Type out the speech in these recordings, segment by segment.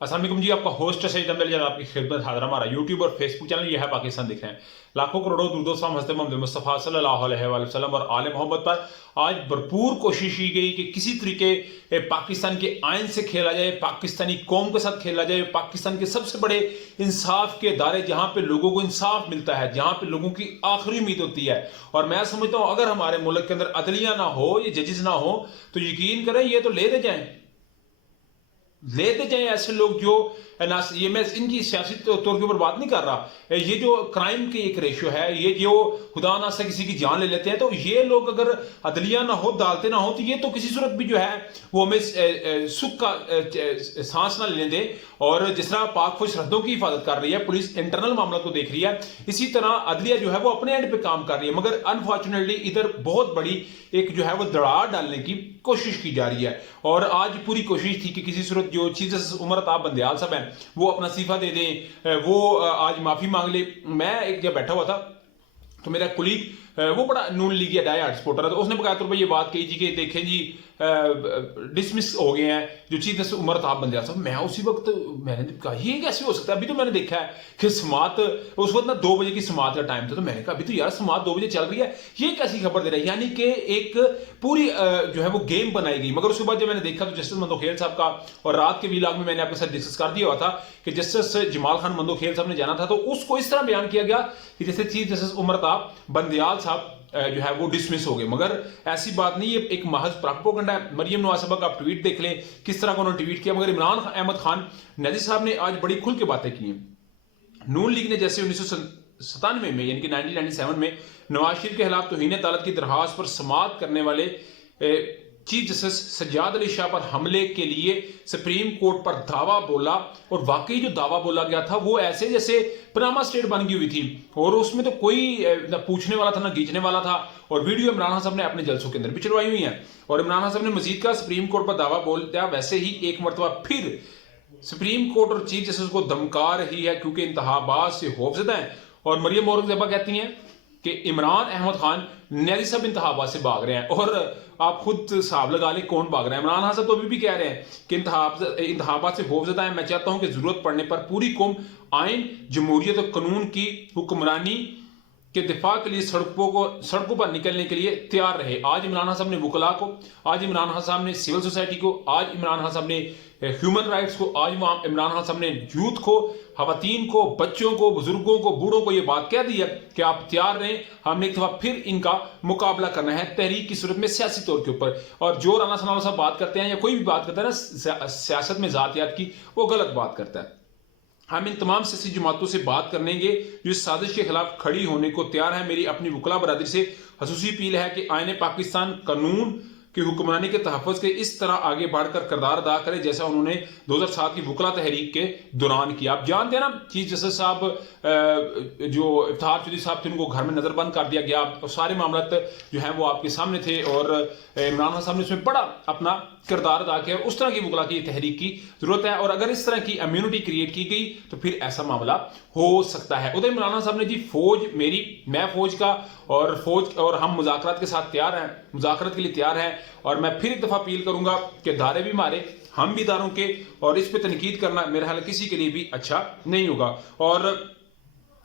अस्सलाम वालेकुम जी, आपका होस्ट सईद अहमद जब आपकी खिदमत हाजिर। हमारा यूट्यूब और फेसबुक चैनल यह है पाकिस्तान दिख रहे हैं। लाखों करोड़ों दुरूद सलाम हज़रत मोहम्मद मुस्तफ़ा सल्लल्लाहु अलैहि वसल्लम और आले मोहम्मद पर। आज भरपूर कोशिश की गई कि किसी तरीके पाकिस्तान के आइन से खेला जाए, पाकिस्तानी कौम के साथ खेला जाए, पाकिस्तान के सबसे बड़े इंसाफ के दायरे जहां पे लोगों को इंसाफ मिलता है, जहां पे लोगों की आखिरी उम्मीद होती है। और मैं समझता हूं अगर हमारे मुल्क के अंदर अदलिया ना हो, ये जजेस ना हो, तो यकीन करें ये तो लेते जाएं ऐसे लोग जो ये मैं इनकी सियासी तौर के ऊपर बात नहीं कर रहा। ये जो क्राइम की एक रेशियो है, ये जो खुदा ना से किसी की जान ले लेते हैं, तो ये लोग अगर अदलिया ना हो, अदालतें ना हो, तो ये तो किसी सूरत भी जो है वो हमें सुख का सांस ना लेने दे। और जिस तरह पाक फौज सरहदों की हिफाजत कर रही है, पुलिस इंटरनल मामला को देख रही है, इसी तरह अदलिया जो है वो अपने एंड पे काम कर रही है। मगर अनफॉर्चुनेटली इधर बहुत बड़ी एक जो है वो दरार डालने की कोशिश की जा रही है। और आज पूरी कोशिश थी कि किसी सूरत जो चीफ जस्टिस उमर अताब बंदयाल साहब हैं वो अपना इस्तीफा दे दें, वो आज माफी मांग ले। मैं एक जगह बैठा हुआ था तो मेरा कुलीग वो बड़ा नून लीग डाई हार्ट सपोर्टर है, तो उसने बकाया तौर पर ये बात कही थी कि देखें जी डिसमिस हो गए हैं जो चीफ जस्टिस उमर अताब बंदयाल साहब। मैं उसी वक्त मैंने कहा ये कैसे हो सकता है? अभी तो मैंने देखा है कि समात उस वक्त ना 2 बजे की समात का टाइम था, तो मैंने कहा अभी तो यार समात 2 बजे चल रही है, ये कैसी खबर दे रहा है? यानी कि एक पूरी जो है वो गेम बनाई गई। मगर उसके बाद जब मैंने देखा तो जस्टिस मंदोखेल साहब का, और रात के वीलाग में मैंने आपके साथ डिस्कस कर दिया हुआ था कि जस्टिस जमाल खान मंदोखेल साहब ने जाना था, तो उसको इस तरह बयान किया गया कि जैसे चीफ जस्टिस उमर अताब बंदयाल साहब जो है वो डिसमिस हो गए। मगर ऐसी बात नहीं, ये एक महज प्रोपेगेंडा है। मरियम नवाज साहब का आप ट्वीट देख लें किस तरह का उन्होंने ट्वीट किया। मगर इमरान अहमद खान नजीर साहब ने आज बड़ी खुल के बातें की हैं। नून लीग ने जैसे 1997 में यानी कि 1997 में नवाज शरीफ के खिलाफ तौहीन अदालत की दरखास्त पर समाअत करने वाले चीफ जस्टिस सज्जाद अली शाह पर हमले के लिए सुप्रीम कोर्ट पर दावा बोला। और वाकई जो दावा बोला गया था वो ऐसे जैसे पनामा स्टेट बन गई हुई थी, और उसमें तो कोई ना पूछने वाला था ना खींचने वाला था। और वीडियो इमरान खान साहब ने अपने जलसों के अंदर भी चलवाई हुई है। और इमरान खान साहब ने मजीद का सुप्रीम कोर्ट पर दावा बोल दिया, वैसे ही एक मरतबा फिर सुप्रीम कोर्ट और चीफ जस्टिस को धमका रही है क्योंकि इंतहाबात से खौफजदा है। और मरियम औरंगजेबा कहती हैं कि इमरान अहमद खान नैरी सब इंतहाबात से भाग रहे हैं। और आप खुद हिसाब लगा ले कौन भाग रहा है। इमरान खान साहब तो अभी भी कह रहे हैं कि इंतहाबात से खौफजदा है। मैं चाहता हूं कि जरूरत पड़ने पर पूरी कौम आइन, जमहूरियत और कानून की हुक्मरानी के दिफा के लिए सड़कों पर निकलने के लिए तैयार रहे। आज इमरान खान साहब ने वकला को, आज इमरान खान साहब ने सिविल सोसाइटी को, आज इमरान खान साहब ने ह्यूमन राइट्स को, आज इमरान खान साहब ने यूथ को, खवातीन को, बच्चों को, बुजुर्गों को, बूढ़ों को ये बात कह दी है कि आप तैयार रहें, हमने एक दफा फिर इनका मुकाबला करना है तहरीक की सूरत में सियासी तौर के ऊपर। और जो राना सनावला साहब बात करते हैं या कोई भी बात करता है ना सियासत में जातियात की, वो गलत बात करता है। हम इन तमाम सियासी जमातों से बात करेंगे जो इस साजिश के खिलाफ खड़ी होने को तैयार है। मेरी अपनी वकला बरादरी से खसूसी अपील है कि आईने पाकिस्तान कानून की हुक्मरानी के तहफ़्फ़ुज़ के इस तरह आगे बढ़कर किरदार अदा करे जैसा उन्होंने 2007 की वकला तहरीक के दौरान किया। आप जानते हैं ना चीफ जस्टिस साहब जो इफ्तिखार चौधरी साहब थे उनको घर में नजरबंद कर दिया गया, और सारे मामला जो है वो आपके सामने थे। और इमरान खान साहब ने उसमें बड़ा अपना किरदार अदा किया। और उस तरह की वकला की तहरीक की जरूरत है। और अगर इस तरह की इम्यूनिटी क्रिएट की गई तो फिर ऐसा मामला हो सकता है। उधर इमरान खान साहब ने जी फौज मेरी, मैं फौज का और हम मुज़ाकरात के साथ तैयार हैं, मुज़ाकरात के लिए तैयार हैं। और मैं फिर एक दफा अपील करूंगा कि दारे भी मारे, हम भी दारों के, और इस पे तनकीद करना मेरे ख्याल किसी के लिए भी अच्छा नहीं होगा। और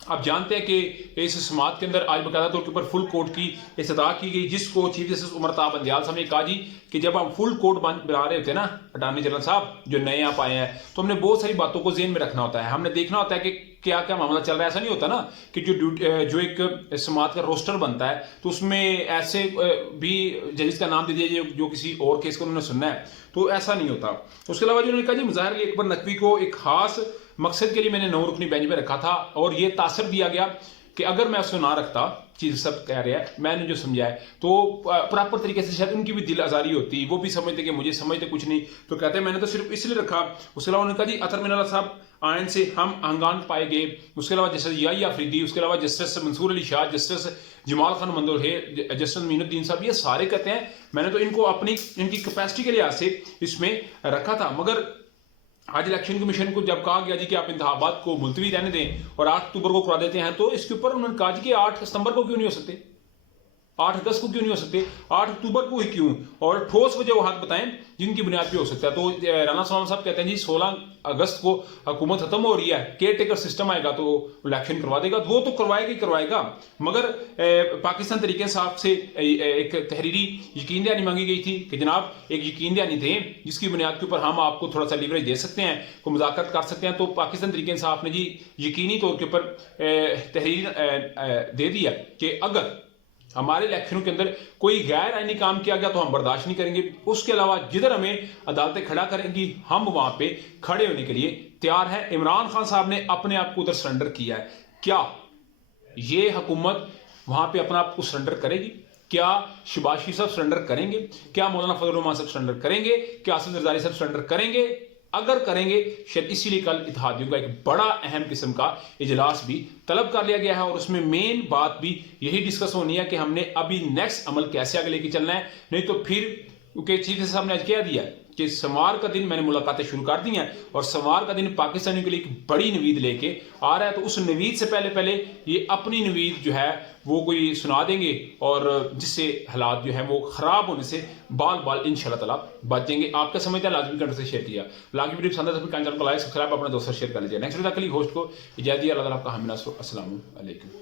आप जानते हैं कि इस समात के अंदर आज बकायदा तौर के ऊपर फुल कोर्ट की इस्तदा की गई, जिसको चीफ जस्टिस उमर अताब बंदयाल साहब ने कहा जी कि जब हम फुल कोर्ट बना रहे होते हैं ना अटॉर्नी जनरल साहब जो नए आप आए हैं, तो हमने बहुत सारी बातों को ज़हन में रखना होता है। हमने देखना होता है कि क्या क्या मामला चल रहा है। ऐसा नहीं होता ना कि जो एक समात का रोस्टर बनता है तो उसमें ऐसे भी जजेस का नाम दे दिया जाए जो किसी और केस को उन्होंने सुनना है, तो ऐसा नहीं होता। उसके अलावा जो उन्होंने कहा जी मुज़ाहिर अली अकबर नकवी को एक खास मकसद के लिए मैंने 9 रुकनी बेंच पे रखा था, और ये तासर दिया गया कि अगर मैं उसको ना रखता, चीज सब कह रहे हैं मैंने जो समझा है, तो प्रॉपर तरीके से शायद उनकी भी दिल आजारी होती, वो भी समझते कि मुझे समझते कुछ नहीं, तो कहते हैं मैंने तो सिर्फ इसलिए रखा। उसके अलावा उन्होंने कहा जी अतर मिनल्ला साहब आयन से हम हंगान पाए गए। उसके अलावा जस्टिस याही आफरीदी, उसके अलावा justice Mansoor Ali Shah, justice Jamal Khan Mandokhail, justice Minuddin साहब, ये सारे कहते हैं मैंने तो इनको अपनी इनकी कैपेसिटी के लिहाज से इसमें रखा था। मगर आज इलेक्शन कमीशन को जब कहा गया जी कि आप इंतखाबात को मुलतवी रहने दें और 8 अक्टूबर को करा देते हैं, तो इसके ऊपर उन्होंने कहा जी कि 8 सितंबर को क्यों नहीं हो सकते? 8 अगस्त को क्यों नहीं हो सकते, 8 अक्टूबर को ही क्यों, और ठोस वजह हाथ बताएं जिनकी बुनियाद पे हो सकता है। तो राणा सलमान साहब कहते हैं जी 16 अगस्त को हुकूमत खत्म हो रही है, केयर टेकर सिस्टम आएगा तो इलेक्शन करवा देगा, वो तो करवाएगा ही करवाएगा, मगर पाकिस्तान तरीके साहब से एक तहरीरी यकीन दहानी मांगी गई थी कि जनाब एक यकीन दहानी दें जिसकी बुनियाद के ऊपर हम आपको थोड़ा सा लीवरेज दे सकते हैं, को मुज़ाकरत कर सकते हैं। तो पाकिस्तान तरीके साहब ने जी यकीनी तौर के ऊपर तहरीर दे दिया कि अगर हमारे इलेक्शनों के अंदर कोई गैर आईनी काम किया गया तो हम बर्दाश्त नहीं करेंगे, उसके अलावा जिधर हमें अदालतें खड़ा करेंगी हम वहां पे खड़े होने के लिए तैयार हैं। इमरान खान साहब ने अपने आप को उधर सरेंडर किया है, क्या ये हुकूमत वहां पे अपना आप को सरेंडर करेगी? क्या शहबाज शरीफ साहब सरेंडर करेंगे? क्या मौलाना फजल रहमान साहब सरेंडर करेंगे? क्या आसिफ जरदारी साहब सरेंडर करेंगे? अगर करेंगे शायद इसीलिए कल इत्तेहादियों का एक बड़ा अहम किस्म का इजलास भी तलब कर लिया गया है, और उसमें मेन बात भी यही डिस्कस होनी है कि हमने अभी नेक्स्ट अमल कैसे आगे लेके चलना है। नहीं तो फिर, क्योंकि चीफ साहब ने आज कह दिया कि सोमवार का दिन मैंने मुलाकातें शुरू कर दी हैं और सोमवार का दिन पाकिस्तानियों के लिए एक बड़ी नवीद लेके आ रहा है, तो उस नवीद से पहले पहले ये अपनी नवीद जो है वो कोई सुना देंगे, और जिससे हालात जो है वो खराब होने से बाल बाल इंशाल्लाह ताला बच जाएंगे। आपका समझता है लाजमी कंटेंट से शेयर किया, लाजमी वीडियो पसंद है तो चैनल को लाइक सब्सक्राइब अपने दोस्तों शेयर कर लीजिए। नेक्स्ट वीडियो तक के लिए होस्ट को इजाज़त दिया, अल्लाह ताला आपका हामी नासर। अस्सलाम वालेकुम।